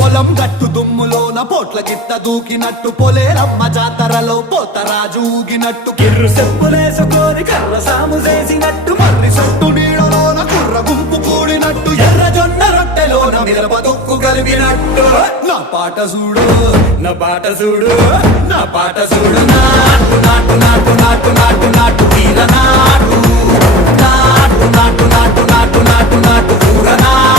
పొలం గట్టు దుమ్ములోన పోట్ల గిత్త దూకినట్టు పొలేరమ్మ జాతరలో పోతరాజు ఊగినట్టు కిర్రు చెప్పులేసుకొని కర్ర సాము చేసినట్టు మర్రి సొట్టు నీడలోన కుర్ర గుంపు కూడినట్టు ఎర్ర జొన్న రొట్టెలోన మిరప దుక్కు కలిపినట్టు నా పాట చూడు నా పాట చూడు నా పాట చూడు నాటు నాటు నాటు నాటు నాటు నాటు తీర నాటు నాటు నాటు నాటు నాటు నాటు నాటు ఊర నాటు